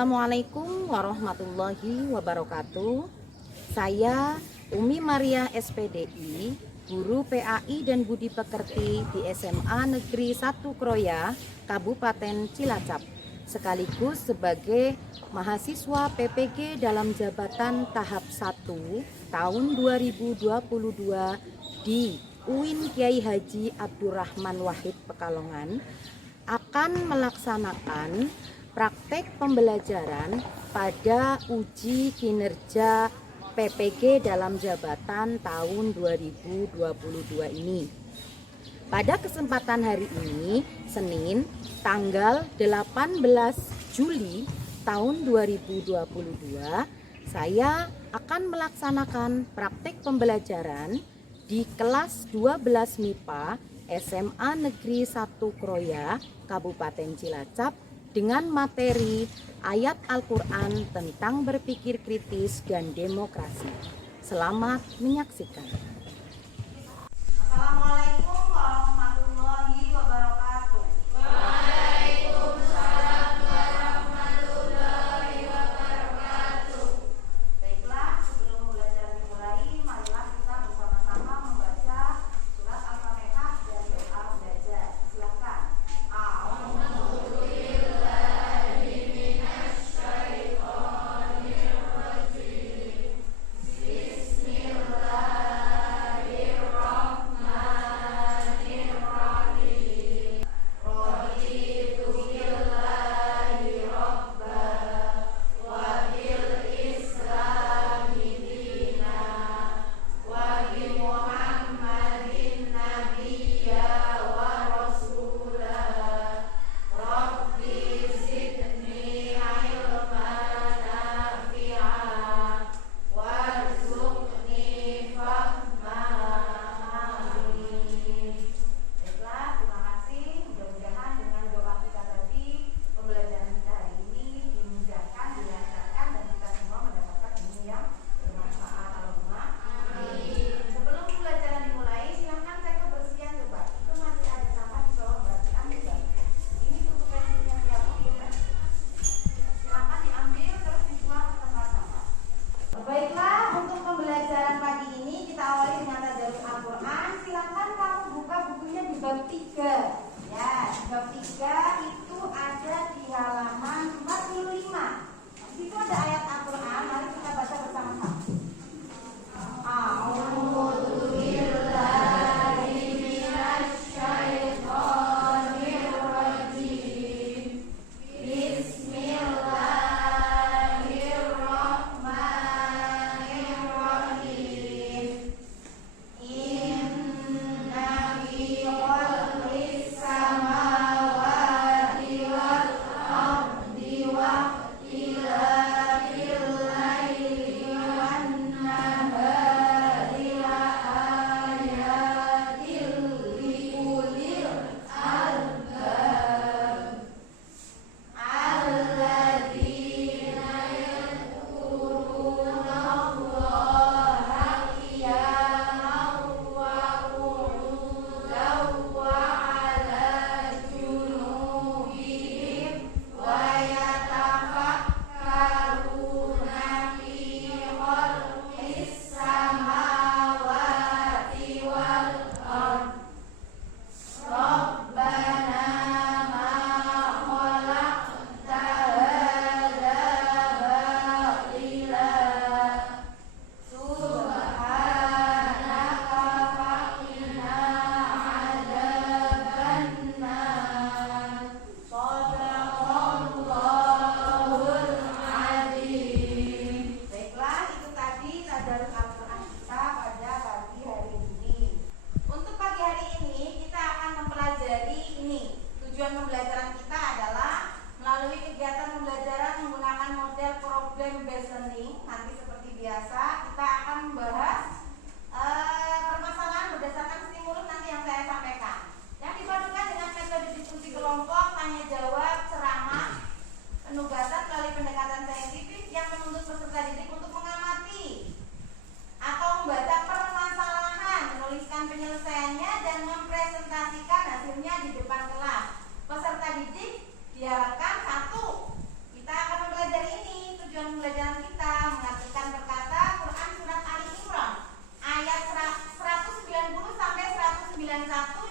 Assalamualaikum warahmatullahi wabarakatuh. Saya Umi Maria SPDI, guru PAI dan Budi Pekerti di SMA Negeri 1 Kroya, Kabupaten Cilacap, sekaligus sebagai mahasiswa PPG dalam jabatan tahap 1 tahun 2022 di UIN Kiai Haji Abdurrahman Wahid Pekalongan akan melaksanakan praktek pembelajaran pada uji kinerja PPG dalam jabatan tahun 2022 ini. Pada kesempatan hari ini, Senin, tanggal 18 Juli tahun 2022, saya akan melaksanakan praktek pembelajaran di kelas 12 MIPA SMA Negeri 1 Kroya, Kabupaten Cilacap dengan materi ayat Al-Quran tentang berpikir kritis dan demokrasi. Selamat menyaksikan. Assalamualaikum warahmatullahi wabarakatuh. Waalaikumsalam warahmatullahi wabarakatuh. Baiklah, sebelum pembelajaran dimulai, marilah kita bersama-sama membaca surat Al-Fatihah dan doa belajar. Silakan.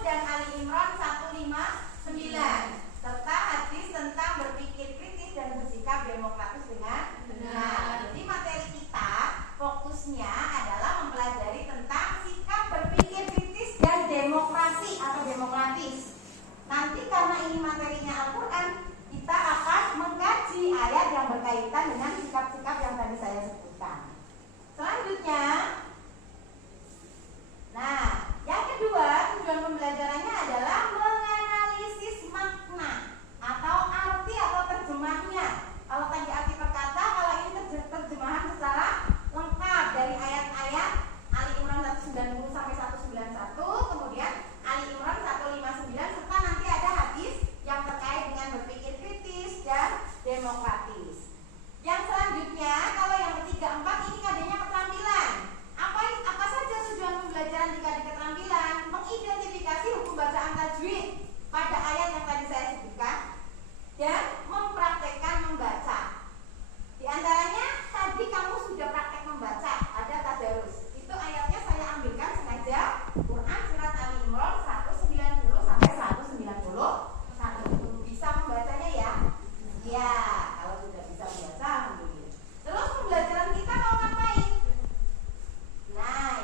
dan Ali Imran 159 serta hadis tentang berpikir kritis dan bersikap demokratis dengan benar. Jadi materi kita fokusnya adalah mempelajari tentang sikap berpikir kritis dan demokrasi atau demokratis. Nanti karena ini materinya Al-Quran, kita akan mengkaji ayat yang berkaitan dengan sikap-sikap yang tadi saya sebutkan. Selanjutnya, nah, yang kedua tujuan pembelajarannya adalah menganalisis makna atau arti atau terjemahnya. Kalau tadi arti perkata, kalau ini terjemahan secara lengkap dari ayat-ayat Ali Imran 190 sampai 191, kemudian Ali Imran 159 serta nanti ada hadis yang terkait dengan berpikir kritis dan demokratis. Yang selanjutnya, kalau yang ketiga, empat ini KD-nya keterampilan. Apa saja tujuan pembelajaran di KD keterampilan? Mengidentifikasi hukum bacaan tajwid pada ayat yang tadi saya sebutkan dan mempraktekkan membaca. Di antaranya tadi kamu sudah praktek membaca, ada tadarus. Itu ayatnya saya ambilkan sengaja Quran surat Ali Imran 190 sampai 191. Bisa membacanya ya? Ya, kalau sudah bisa membaca alhamdulillah. Terus pembelajaran kita mau ngapain? Nah,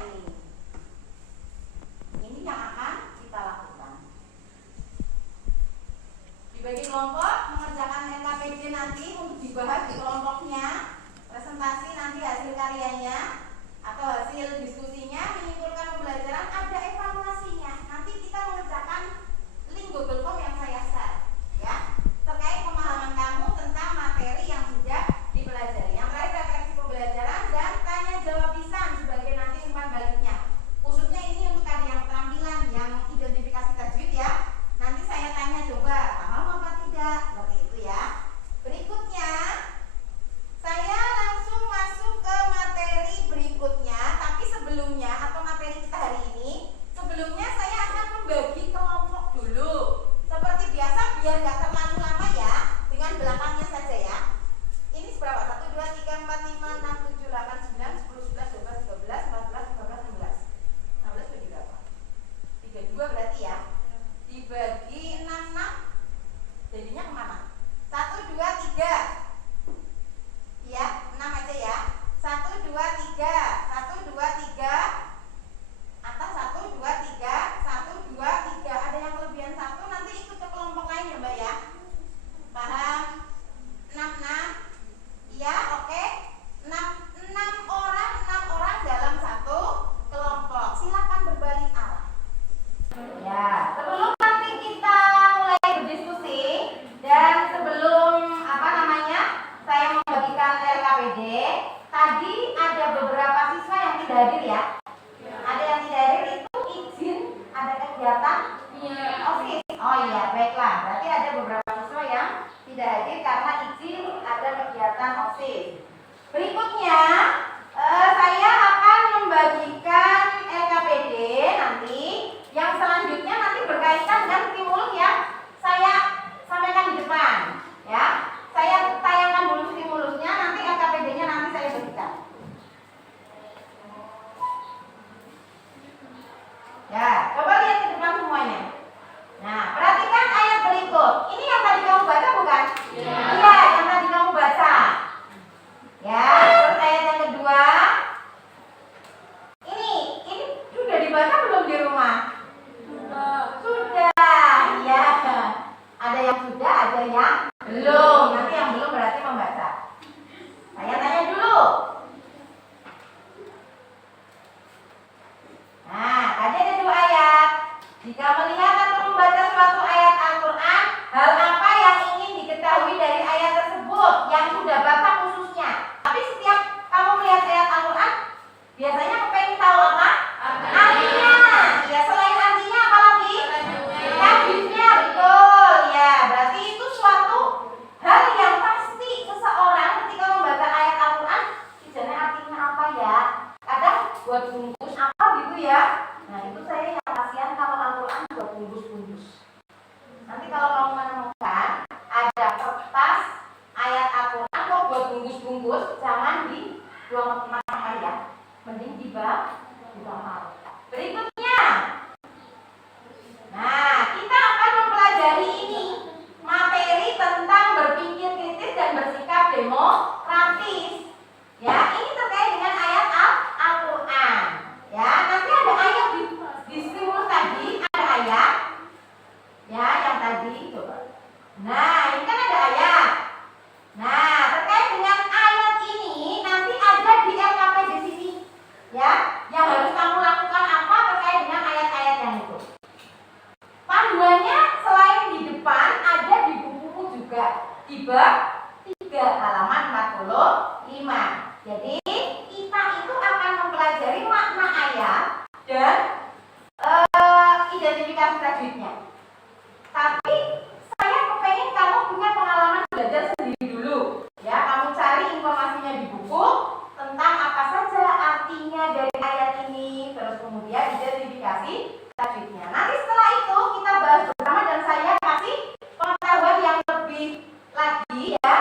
ini yang akan kita lakukan. Dibagi kelompok, mengerjakan LKPD nanti untuk dibahas di kelompoknya. Presentasi nanti hasil karyanya atau hasil diskusinya, menyimpulkan pembelajaran, ada evaluasinya. Nanti kita mengerjakan link Google Form yang saya share, ya, terkait pemahaman kamu tentang materi yang sudah dipelajari. Yang terakhir refleksi pembelajaran dan tanya jawab lisan sebagai nanti umpan baliknya. Khususnya ini untuk tadi yang keterampilan, yang identifikasi tajwid ya. Nanti saya tanya coba paham apa tidak, seperti itu ya. Berikutnya saya langsung masuk ke materi berikutnya. Tapi sebelumnya atau materi kita hari ini, sebelumnya saya akan membagi kelompok dulu. Seperti biasa biar nggak terlalu lama ya, dengan belakangnya saja ya. Ini seberapa? 1, 2, 3, 4, 5, 6, 7, 8, 9, 10, 11, 12, 13, 14, 15, 16. 16 bagi berapa? 32 berarti ya. Dibagi 6, jadinya kemana? 1, 2, 3. Ya, 6 aja ya. 1, 2, 3. 1, 2, 3. Atas 1, 2, 3. 1, 2, 3. Ada yang kelebihan 1, nanti ikut ke kelompok lain ya Mbak ya. Paham? 6. Iya, oke. 6 orang dalam satu kelompok. Silakan berbalik arah. Ya, sebelum nanti kita mulai berdiskusi dan sebelum saya membagikan LKPD, tadi ada beberapa siswa yang tidak hadir ya. Ada yang tidak hadir itu izin ada kegiatan OSIS. Oh iya, baiklah. Berarti ada beberapa siswa yang tidak hadir karena izin ada kegiatan OSIS. Berikutnya saya akan membagikan LKPD nanti. Yang selanjutnya nanti berkaitan dengan stimulus yang saya sampaikan di depan, ya. Saya tayangkan dulu stimulusnya, nanti LKPD-nya nanti saya berikan. Ya, coba lihat ke depan semuanya. Nah, perhatikan ayat berikut. Ini yang tadi kamu baca bukan? Iya, yang tadi kamu baca. Ya, terus ayat yang kedua. Ini sudah dibaca belum di rumah? Sudah, ya. Ada yang sudah, ada yang belum. Nanti yang belum berarti membaca. Saya tanya dulu. Nah, tadi ada 2 ayat. Jika melihat atau membaca suatu ayat Al-Quran, hal apa yang ingin diketahui dari ayat tersebut? Yang sudah baca khususnya. Tapi setiap kamu melihat ayat Al-Quran, biasanya kepengen tahu apa? Artinya. Ya, selain artinya apa lagi? Hadisnya, betul. Ya, berarti itu suatu hal yang pasti seseorang ketika membaca ayat Al-Quran, sebenarnya artinya apa ya? Kadang buat bungkus apa gitu ya. Nah, itu saya yang kasihan kalau Al-Quran buat bungkus-bungkus. Nanti kalau kamu menemukan Ya, yang tadi coba. Nah, ini kan ada ayat. Nah, terkait dengan ayat ini nanti ada di LKP di sini. Ya, yang harus kamu lakukan apa terkait dengan ayat-ayat yang itu. Panduannya selain di depan ada di bukumu juga di bab 3 halaman 45. Jadi kita itu akan mempelajari makna ayat dan identifikasi tajwidnya. Tapi saya kepengen kamu punya pengalaman belajar sendiri dulu. Ya, kamu cari informasinya di buku tentang apa saja artinya dari ayat ini, terus kemudian identifikasi tajwidnya. Nanti setelah itu kita bahas bersama dan saya kasih pengetahuan yang lebih lagi ya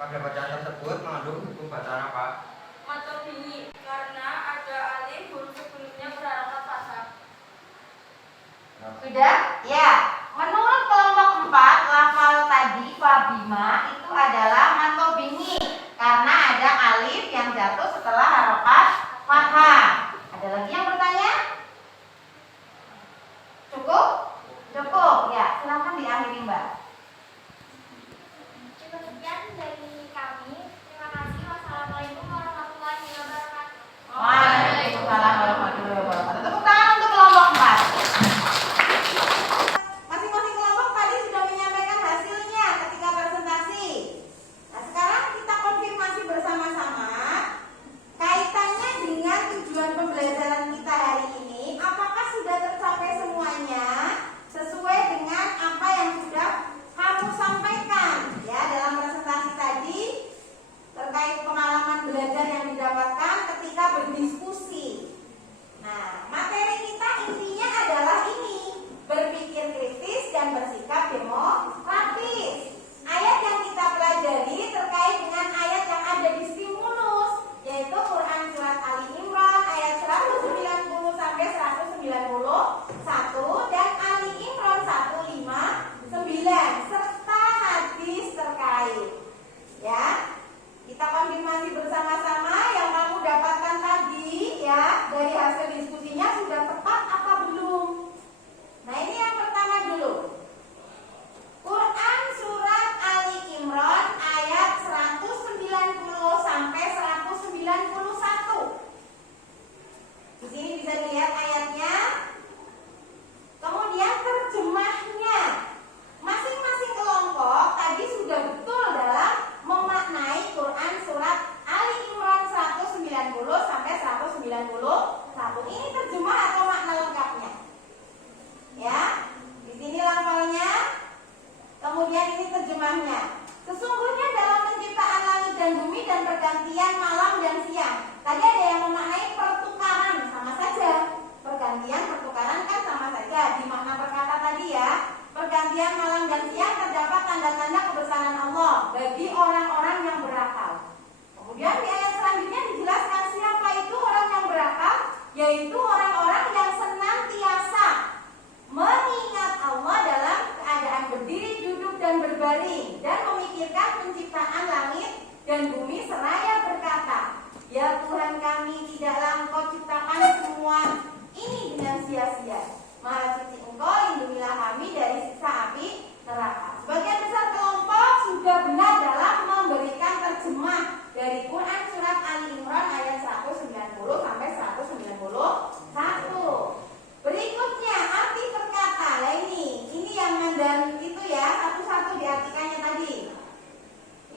Pada bacaan tersebut mengandung hukum bacaan apa? Mata bingi karena ada alif huruf sebelumnya berharakat fathah. Sudah? Ya. Menurut kelompok 4, lafal tadi fabima itu adalah matobingi karena ada alif yang jatuh setelah harokat fathah. Ada lagi yang bertanya? Cukup? Cukup. Ya, silakan diakhiri, Mbak. Cukup sekian dari kami. Terima kasih. Wassalamualaikum warahmatullahi wabarakatuh. Waalaikumsalam warahmatullahi wabarakatuh. Tepuk tangan untuk kelompok 4. Masing-masing kelompok tadi sudah menyampaikan hasilnya ketika presentasi. Nah, sekarang kita konfirmasi bersama-sama kaitannya dengan tujuan pembelajaran kita hari ini. Apakah sudah tercapai semuanya sesuai dengan apa yang sudah kamu sampaikan ya dalam presentasi tadi terkait pengalaman belajar yang didapatkan ketika berdiskusi. Nah, materi kita intinya adalah ini, berpikir kritis dan bersikap demokratis. Ayat yang kita pelajari terkait dengan ayat yang ada di stimulus, yaitu Quran surat Ali Imran ayat 190 sampai 191 dan Ali Imran 159 serta hadis terkait. Ya. Kita konfirmasi bersama-sama yang kamu dapatkan tadi ya dari hasil diskusinya sudah tepat apa belum. Nah, ini yang pertama dulu. Quran surat Ali Imran ayat 190 sampai 191. Di sini bisa dilihat ayatnya. Kemudian terjemahnya. Masing-masing kelompok tadi sudah betul dalam memaknai Quran surat Ali Imran 190 sampai 191. Ini terjemah atau makna lengkapnya. Ya, di sini lafalnya. Kemudian ini terjemahnya. Sesungguhnya dalam penciptaan langit dan bumi dan pergantian malam dan siang. Tadi ada yang memaknai pertukaran, sama saja. Pergantian, pertukaran kan sama saja di makna perkata tadi ya. Pergantian malam dan siang terdapat tanda-tanda kebesaran Allah bagi orang-orang yang berakal. Kemudian di ayat selanjutnya dijelaskan siapa itu orang yang berakal, yaitu orang-orang yang senantiasa mengingat Allah dalam keadaan berdiri, duduk, dan berbaring, dan memikirkan penciptaan langit dan bumi seraya berkata, ya Tuhan kami, tidaklah Engkau ciptakan semua ini dengan sia-sia. Maha suci Engkau, lindungilah kami dari siksa api neraka. Sebagian besar kelompok sudah benar dalam memberikan terjemah dari Quran surat Ali Imran ayat 190 sampai 191. Berikutnya arti perkata. Nah, ini yang mandan itu ya, satu-satu diartikannya tadi.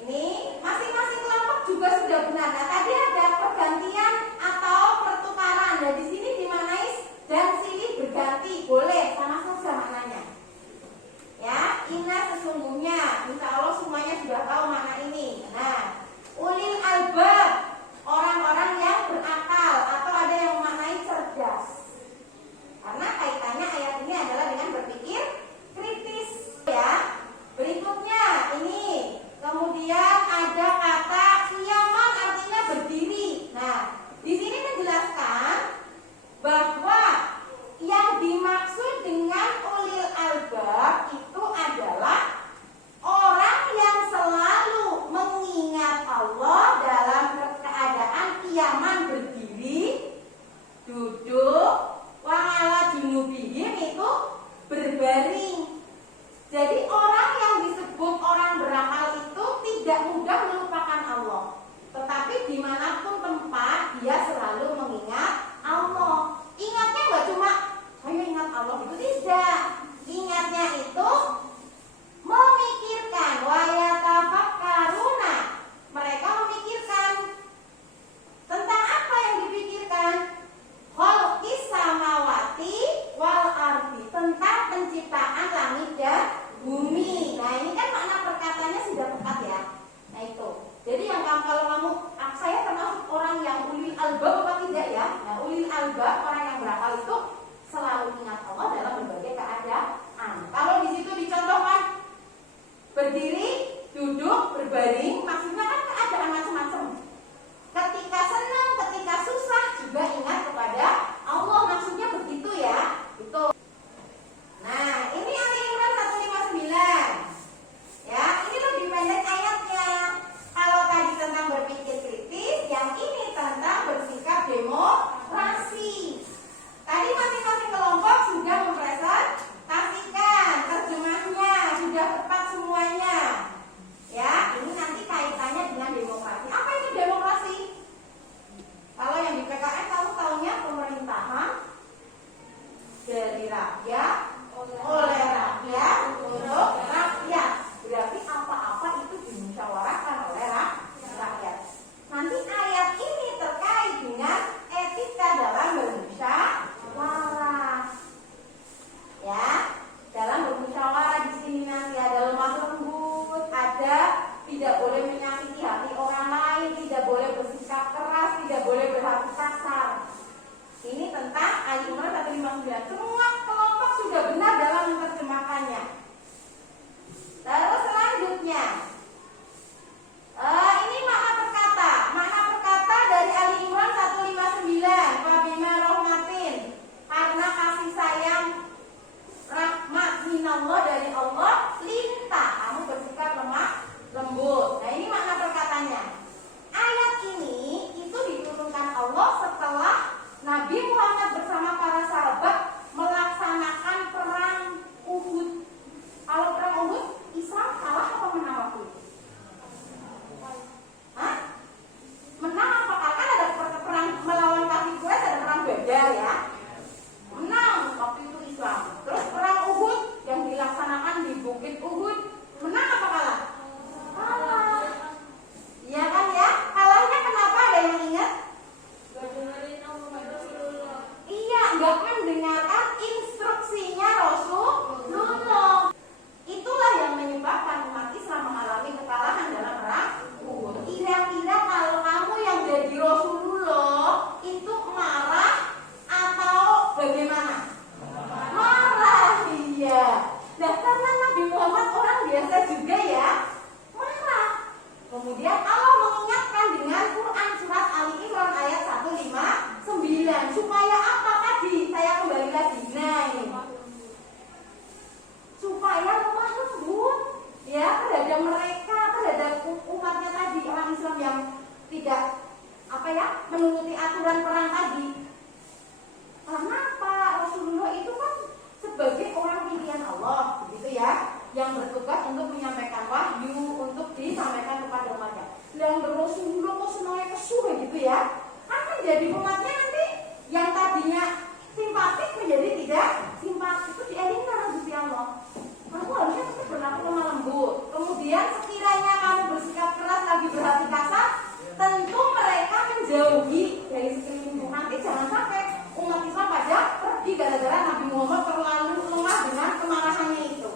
Ini masing-masing kelompok juga sudah benar. Nah, tadi ada pergantian atau pertukaran. Nah, di sini dimaknai dan silih berganti, boleh sama saja maknanya. Ya, inna sesungguhnya, insya Allah semuanya sudah tahu makna ini. Nah, ulil albab, orang-orang yang berakal atau ada yang memaknai cerdas. Karena kaitannya ayat ini adalah dengan berpikir kritis. Ya, berikutnya ini, kemudian ada kata kiaman artinya berdiri. Nah, di sini menjelaskan bahwa yang dimaksud dengan ulil albab itu adalah orang yang selalu mengingat Allah dalam keadaan kiaman berdiri, duduk, wa'ala junubihim itu berbaring. Jadi orang yang disebut orang berakal itu tidak mudah melupakan Allah. Tetapi dimanapun tempat dia selalu mengingat Allah. Ingatnya nggak cuma saya ingat Allah itu, tidak. Ingatnya itu memikirkan, wa yatafakkaruna. Mereka memikirkan tentang apa yang dipikirkan? Khalqis samawati wal ardi, tentang penciptaan langit dan bumi. Nah, ini kan makna perkataannya sudah tepat ya. Nah, itu. Jadi yang kalau kamu, saya termasuk orang yang ulil albab apa tidak ya? Nah, ulil albab, orang yang berakal itu selalu ingat Allah dalam berbagai keadaan. Kalau di situ dicontohkan berdiri, duduk, berbaring, maksudnya semuanya. Ya, ini nanti kaitannya dengan demokrasi. Apa itu demokrasi? Kalau yang di PKN kamu tahunya pemerintahan dari rakyat, oleh rakyat, untuk rakyat. Berarti apa-apa itu dimusyawarahkan oleh rakyat. Nanti ayat ini terkait dengan etika dalam bermusyawarah. Ya, dalam bermusyawarah di sini nanti ada lemah lembut, ada tidak boleh menyakiti hati orang lain, tidak boleh bersikap keras, tidak boleh berhati kasar. Ini tentang Ali Imran 159. Semua kelompok sudah benar dalam menerjemahkannya. Terus selanjutnya, ini makna perkata. Makna perkata dari Ali Imran 159. Wabima rahmatin, karena kasih sayang rahmat minallah dari Allah, linta kamu bersikap lemah lembut. Nah, ini makna perkatanya. Ayat ini itu diturunkan Allah setelah Nabi Muhammad bersama para sahabat melaksanakan perang Uhud. Kalau perang Uhud, Islam kalah apa menang waktu itu? Hah? Menang apa kalah? Kan ada perang melawan kafir Quraisy, ada perang Badar ya. Menang waktu itu Islam. Terus perang Uhud yang dilaksanakan di Bukit Uhud, menang apa kalah? Kalah. Iya kan ya? Kalahnya kenapa? Ada yang ingat? Iya, nggak mendengarkan instruksinya Rasulullah. Itulah yang menyebabkan umat Islam mengalami kekalahan dalam perang Uhud. Kira-kira kalau kamu yang jadi Rasulullah itu marah atau bagaimana? Marah, iya. Nah, karena Nabi Muhammad orang biasa juga ya, marah. Kemudian Allah mengingatkan dengan Quran surat Ali Imran ayat 159. Supaya apa tadi? Saya kembali lagi. Nah, ini. Supaya lemah lembut ya terhadap mereka, terhadap umatnya tadi, orang Islam yang tidak menuruti aturan perang tadi. Karena Pak Rasulullah itu kan sebagai orang pilihan Allah, begitu ya, yang bertugas untuk menyampaikan wahyu, untuk disampaikan kepada umatnya. Yang Rasulullah kok senangnya kesuh gitu ya, kan menjadi umatnya nanti yang tadinya simpatik menjadi tidak simpatik. Itu dialihkan oleh Gusti Allah. Kamu harusnya tetap berlaku lemah lembut. Kemudian sekiranya kamu bersikap keras lagi berhati kasar, tentu mereka menjauhi dari sekelilingmu. Nanti jangan sampai umat Islam pada pergi gara-gara Nabi Muhammad terlalu lemah dengan kemarahannya itu.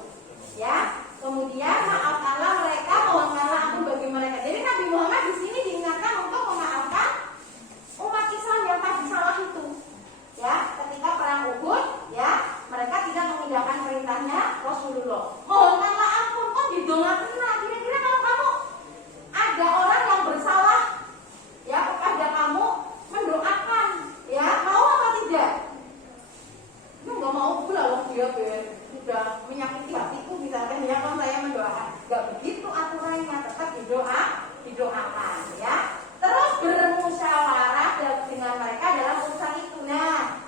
Ya, kemudian maafkanlah mereka, mohonkanlah ampun bagi mereka. Jadi Nabi Muhammad di sini diingatkan untuk memaafkan umat Islam yang tadi salah itu. Ya, ketika perang Uhud, ya, mereka tidak mengindahkan perintahnya Rasulullah. Mohonkanlah ampun, kok didongakan? Kira-kira kalau kamu ada orang yang bersalah, ya, kepada kamu mendoakan, ya, mau apa tidak? Ini nggak mau pula loh dia sudah menyakiti hatiku misalkan ya, kalau saya mendoakan. Nggak begitu aturannya, tetap didoakan, ya. Terus bermusyawarah dengan mereka dalam urusan itu. Nah,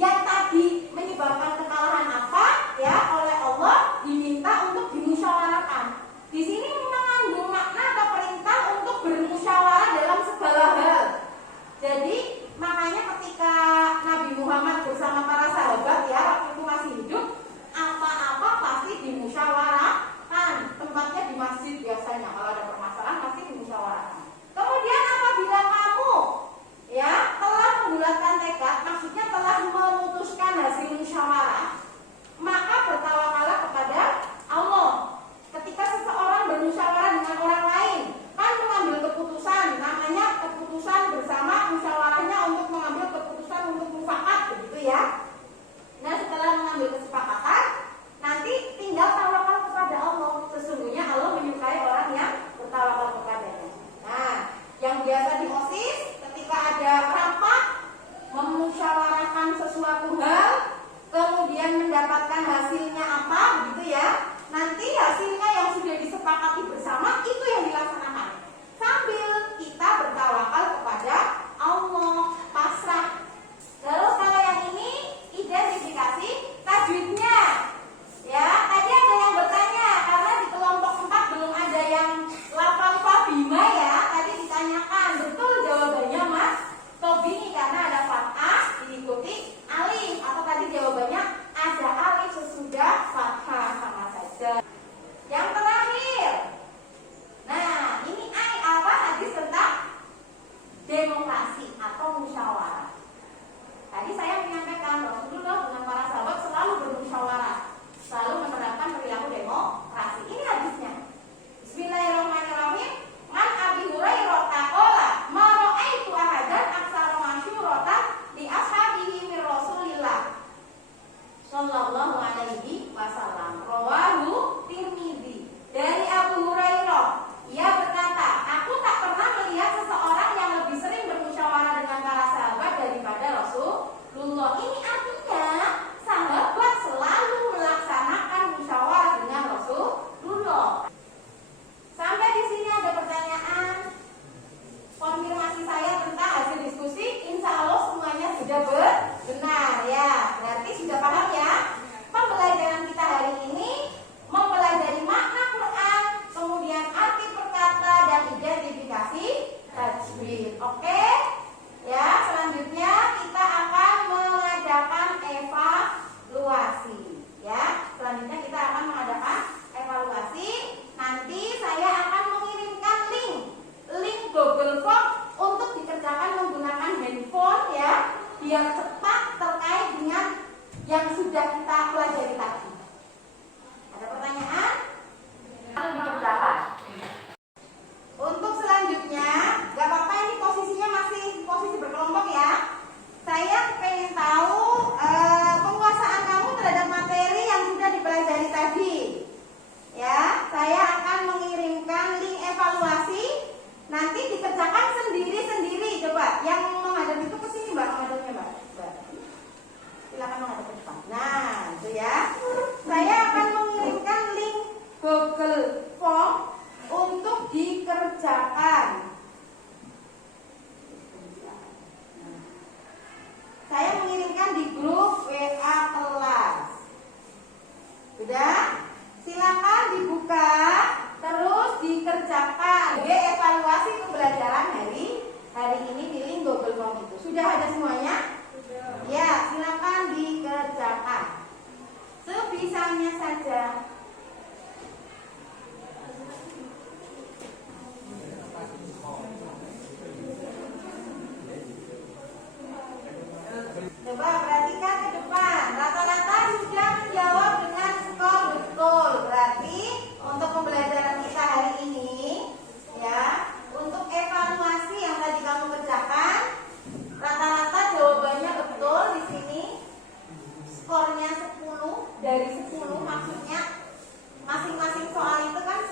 yang tadi menyebabkan kekalahan apa? Ya, oleh Allah diminta untuk dimusyawarahkan. Di sini Sudah ada semuanya? Ya, silakan dikerjakan. Sebisanya saja. Coba perhatikan ke depan. Rata-rata sudah menjawab dengan skor betul. Berarti untuk pembelajaran kita hari ini, ya, untuk evaluasi yang tadi kamu kerjakan, rata-rata jawabannya betul di sini. Skornya 10 dari 10, maksudnya masing-masing soal itu kan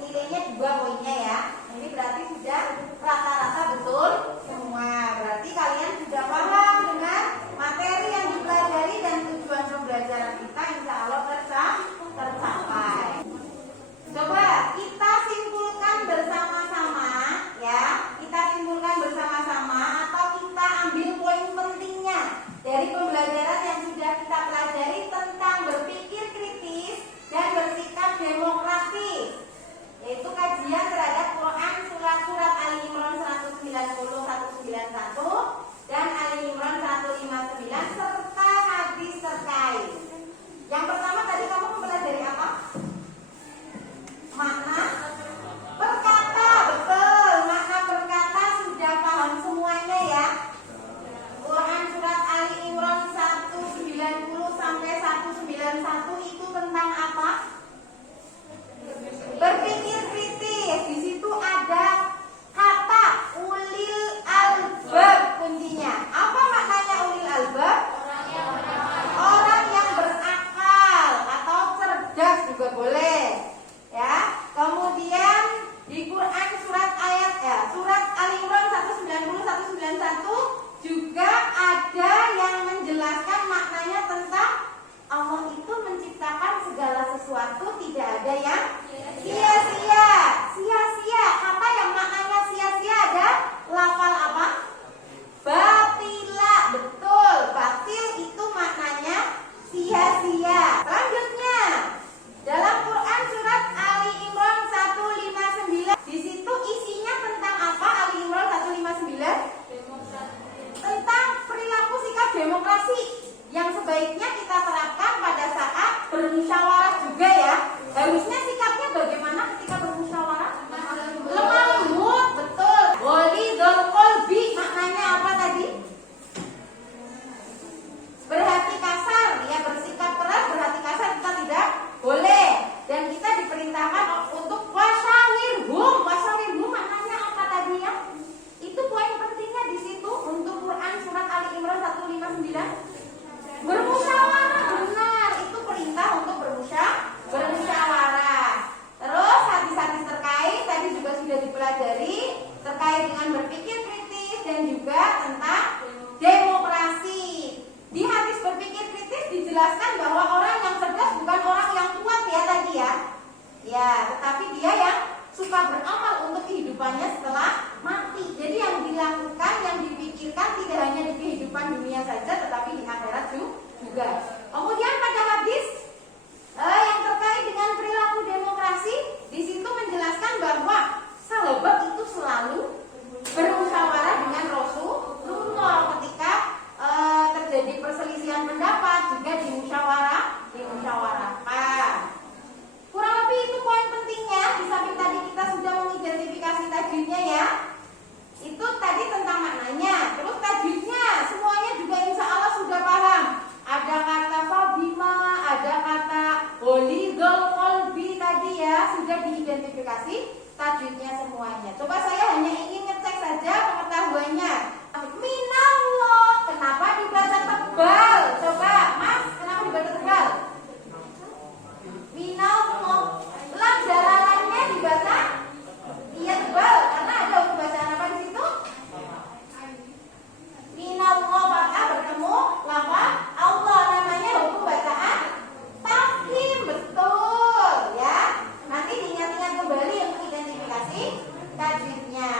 nilainya 2 poinnya ya. Ini berarti sudah rata-rata betul semua. Berarti kalian sudah paham dengan materi yang dipelajari dan tujuan pembelajaran kita, insya Allah tercapai. Coba kita simpulkan bersama-sama ya. Kita simpulkan bersama-sama atau kita ambil poin pentingnya dari pembelajaran yang sudah kita pelajari tentang berpikir kritis dan bersikap demokratis, yaitu kajian terhadap Quran surat Ali Imran 190, 191 dan Ali Imran 159 serta hadis terkait. Yang pertama tadi kamu mempelajari apa? Makna berkata, betul. Makna berkata sudah paham semuanya ya. Quran surat Ali Imran 190 sampai 191 itu tentang apa? Berpikir kritis. Di situ ada kata ulil albab kuncinya. Apa maknanya ulil albab? Orang yang berakal atau cerdas juga boleh. Ya. Kemudian di Quran surat Ali Imran 190 191 juga ada yang menjelaskan maknanya tentang Allah itu menciptakan segala sesuatu, tidak ada yang sia-sia. Sia-sia, kata yang maknanya sia-sia ada lafal apa? Batila, betul. Batil itu maknanya sia-sia. Selanjutnya dalam Quran surat Ali Imran 159, di situ isinya tentang apa? Ali Imran 159 tentang perilaku sikap demokrasi yang sebaiknya kita terapkan pada saat bermusyawarah juga ya. Harusnya sikapnya bagaimana ketika bermusyawarah? Lemah lembut, betul. Ghalidul qalbi, maknanya apa tadi? Berhati kasar, ya, bersikap keras, berhati kasar kita tidak boleh. Dan kita diperintahkan untuk wasyawirhum. Wasyawirhum maknanya apa tadi ya? Itu poin pentingnya di situ untuk Quran surat Ali Imran 159. Bermusyawarah, benar. Itu perintah untuk bermusyawarah. Terus hadis-hadis terkait tadi juga sudah dipelajari terkait dengan berpikir kritis dan juga tentang demokrasi. Di hadis berpikir kritis dijelaskan bahwa orang yang cerdas bukan orang yang kuat ya tadi ya. Ya, tetapi dia yang suka beramal untuk kehidupannya setelah mati. Jadi yang dilakukan, yang dipikirkan tidak hanya di kehidupan dunia saja, tetapi di akhirat juga. Kemudian pada hadis yang terkait dengan perilaku demokrasi, di situ menjelaskan bahwa sahabat itu selalu bermusyawarah dengan Rasulullah ketika terjadi perselisihan pendapat, juga dimusyawarahkan. Kurang lebih itu poin pentingnya. Di samping tadi kita sudah mengidentifikasi tajwidnya ya. Itu tadi tentang maknanya. Terus tajwidnya semuanya juga insya Allah sudah paham. Ada kata fabima, ada kata ghalidul qalbi tadi ya, sudah diidentifikasi tajwidnya semuanya. Coba saya hanya ingin ngecek saja pengetahuannya. Minallah, kenapa dibaca tebal? Coba Mas, kenapa dibaca tebal? Minallah, lam jalalannya dibaca iya tebal karena ada hukum bacaan apa di situ? Minallah fathah bertemu lafaz Allah, namanya hukum bacaan tafkhim, betul ya. Nanti diingat-ingat kembali untuk identifikasi tajwidnya.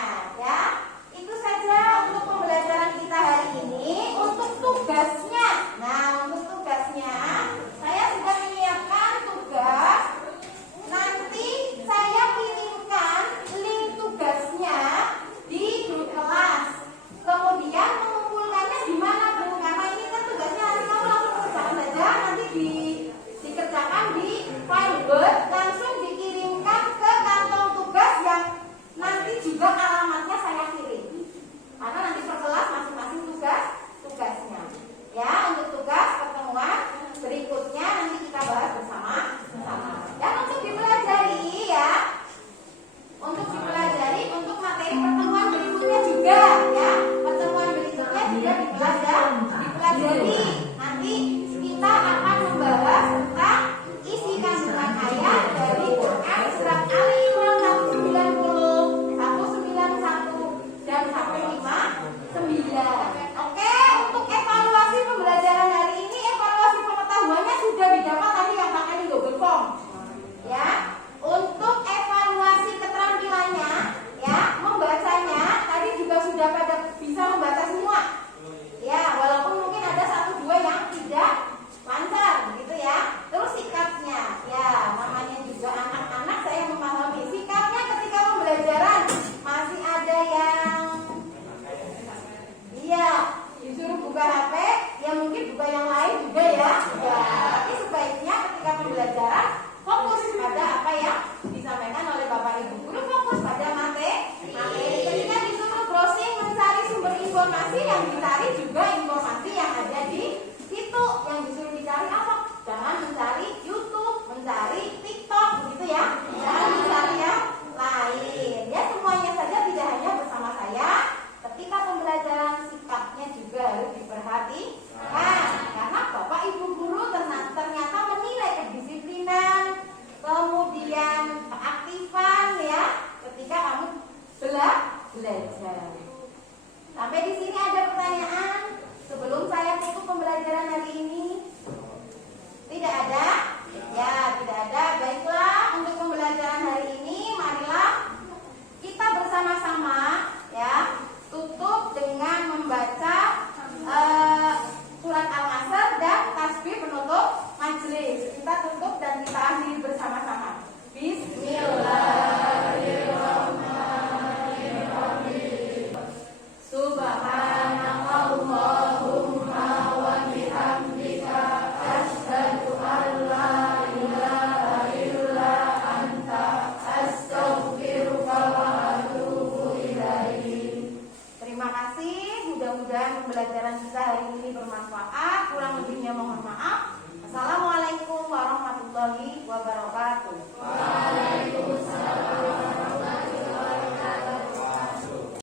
pembelajaran kita hari ini bermanfaat. Kurang lebihnya mohon maaf. Assalamualaikum warahmatullahi wabarakatuh. Waalaikumsalam.